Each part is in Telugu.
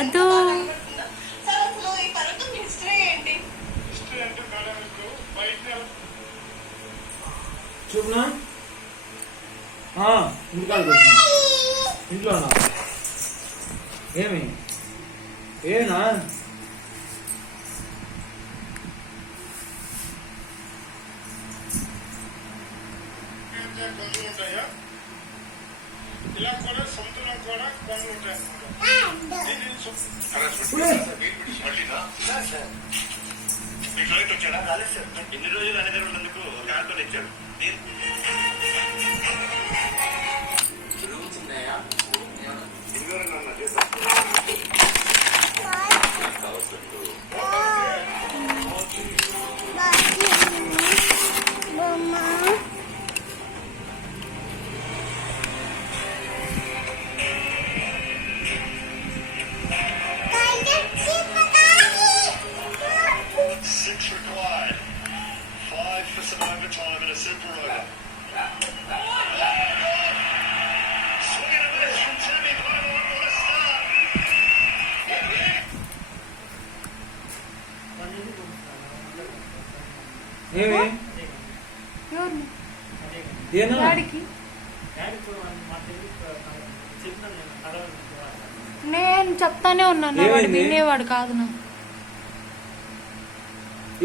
అదో చూపునా ఇంట్లోనా ఏమి ఏనా బండ్లు ఉంటాయా? ఇలా కూడా సముద్రం కూడా బండ్లు ఉంటాయి. మీ ఫ్లైట్ వచ్చాడా? రాలేదు సార్. ఎన్ని రోజులు అనే దగ్గర ఉన్నందుకు కార్తో ఇచ్చాడు. ఏమి నేను చెప్తానే ఉన్నాను, వాడు వినేవాడు కాదు. నా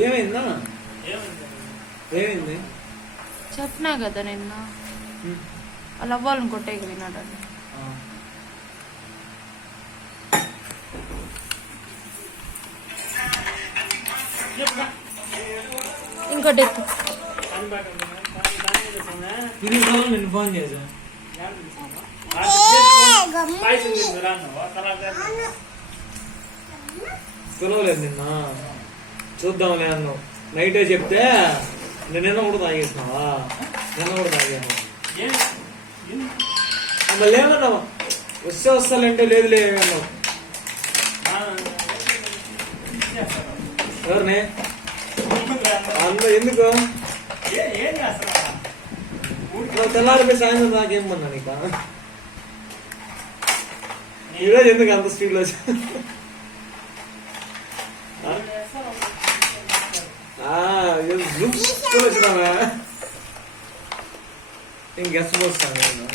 ఏమైందా? ఏమైంది చెప్పినా కదా నిన్న, అలా అవ్వాలని కొట్టేకి విన్నాడని. ఇంకోటి ఎత్తు. నిన్ను ఫోన్ చేసా పిలవలేదు నిన్న, చూద్దాంలే అన్నావు. నైటే చెప్తే నిన్న కూడా తాగేసినావా? నిన్న కూడా తాగాను. మళ్ళీ ఏమన్నావు? వస్తాలంటే లేదు లేదన్నావు. ఎవరిని ఎందుకు తెల్లారిపోయి సాయంత్రం నాకేమన్నా నీక? ఈరోజు ఎందుకు అంత స్పీడ్ లో వచ్చినావా? ఇంకెస్ట్ పోస్తాను నేను.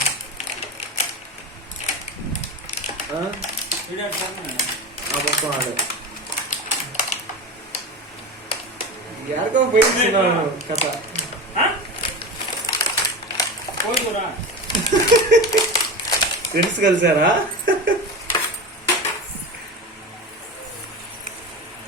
మొత్తం ఆడే యారికో పోయిస్తున్నాను కథ. ఫ్రెండ్స్ కలిసారా?